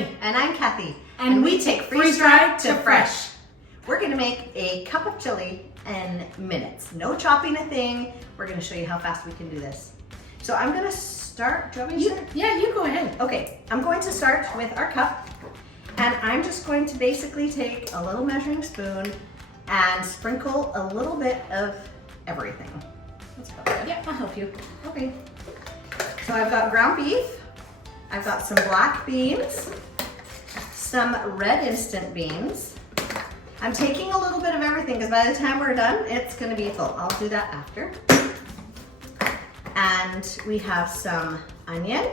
Jenny. And I'm Kathy. And we take freeze-dried to fresh. We're gonna make a cup of chili in minutes. No chopping a thing. We're gonna show you how fast we can do this. So I'm gonna start, do you want me to start? Yeah, you go ahead. Okay, I'm going to start with our cup. And I'm just going to basically take a little measuring spoon and sprinkle a little bit of everything. That's probably good. Yeah, I'll help you. Okay. So I've got ground beef. I've got some black beans, some red instant beans. I'm taking a little bit of everything because by the time we're done, it's gonna be full. I'll do that after. And we have some onion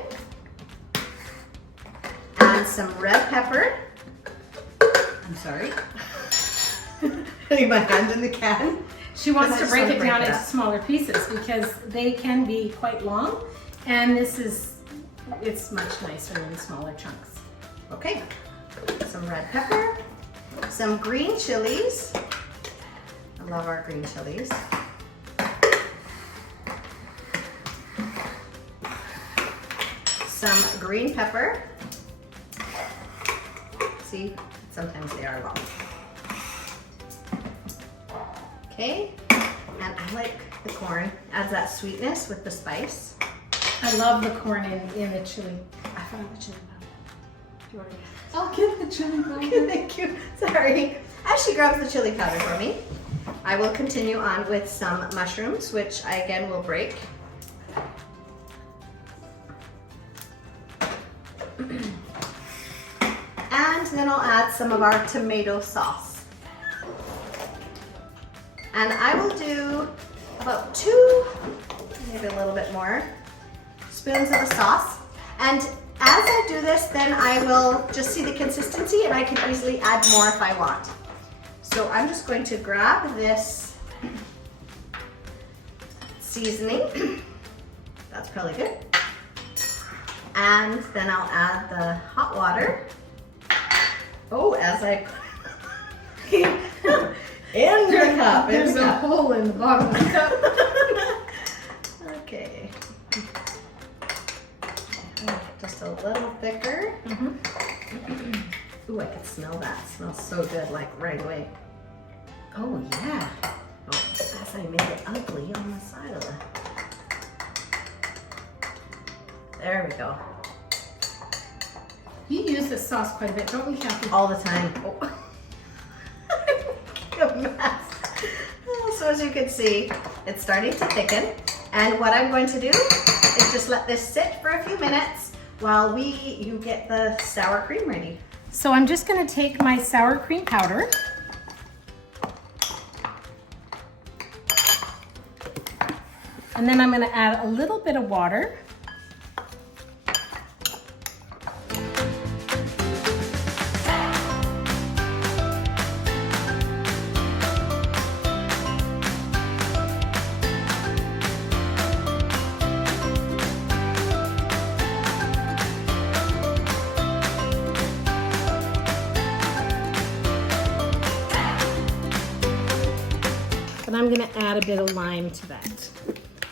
and some red pepper. I'm sorry. Putting my hand in the can. She wants to break it down it into up. smaller pieces because they can be quite long, and it's much nicer in smaller chunks. Okay, some red pepper, some green chilies. I love our green chilies. Some green pepper. See, sometimes they are long. Okay, and I like the corn. Adds that sweetness with the spice. I love the corn in the chili. I found the chili powder. Do you want to get I'll give the chili powder. Okay, thank you. Sorry. As she grabs the chili powder for me, I will continue on with some mushrooms, which I again will break. And then I'll add some of our tomato sauce. And I will do about 2, maybe a little bit more, spoons of the sauce. And as I do this, then I will just see the consistency and I can easily add more if I want. So I'm just going to grab this seasoning. That's probably good. And then I'll add the hot water. Oh, as I in the cup. There's a hole in the bottom of the cup. Okay. Just a little thicker. Ooh, I can smell that. It smells so good, like right away. Oh yeah. Oh, as I made it ugly on the side of the. There we go. You use this sauce quite a bit, don't you, Kathy? All the time. Oh. A mess. So as you can see, it's starting to thicken. And what I'm going to do is just let this sit for a few minutes while you get the sour cream ready. So I'm just going to take my sour cream powder. And then I'm going to add a little bit of water. And I'm going to add a bit of lime to that.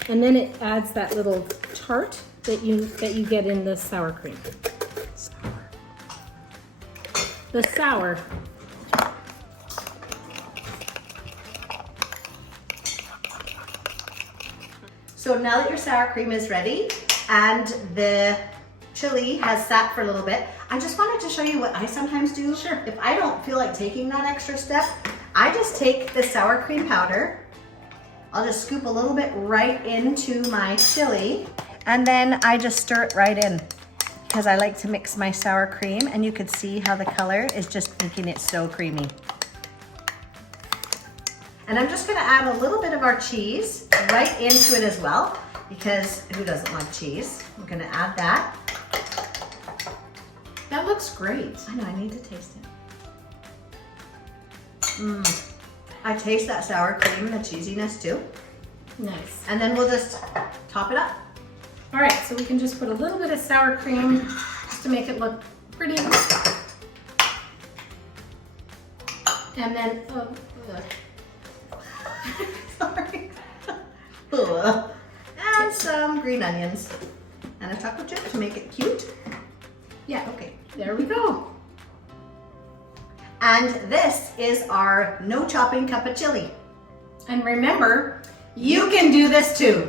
And then it adds that little tart that you get in the sour cream. The sour. So now that your sour cream is ready and the chili has sat for a little bit, I just wanted to show you what I sometimes do. Sure. If I don't feel like taking that extra step, I just take the sour cream powder. I'll just scoop a little bit right into my chili and then I just stir it right in because I like to mix my sour cream, and you could see how the color is just making it so creamy. And I'm just gonna add a little bit of our cheese right into it as well, because who doesn't love cheese? I'm gonna add that. That looks great. I know, I need to taste it. I taste that sour cream and the cheesiness too. Nice. And then we'll just top it up. All right, so we can just put a little bit of sour cream just to make it look pretty. And then, Sorry. And some green onions. And a chocolate chip to make it cute. yeah, Okay. There we go. And this is our no chopping cup of chili. And remember, you can do this too.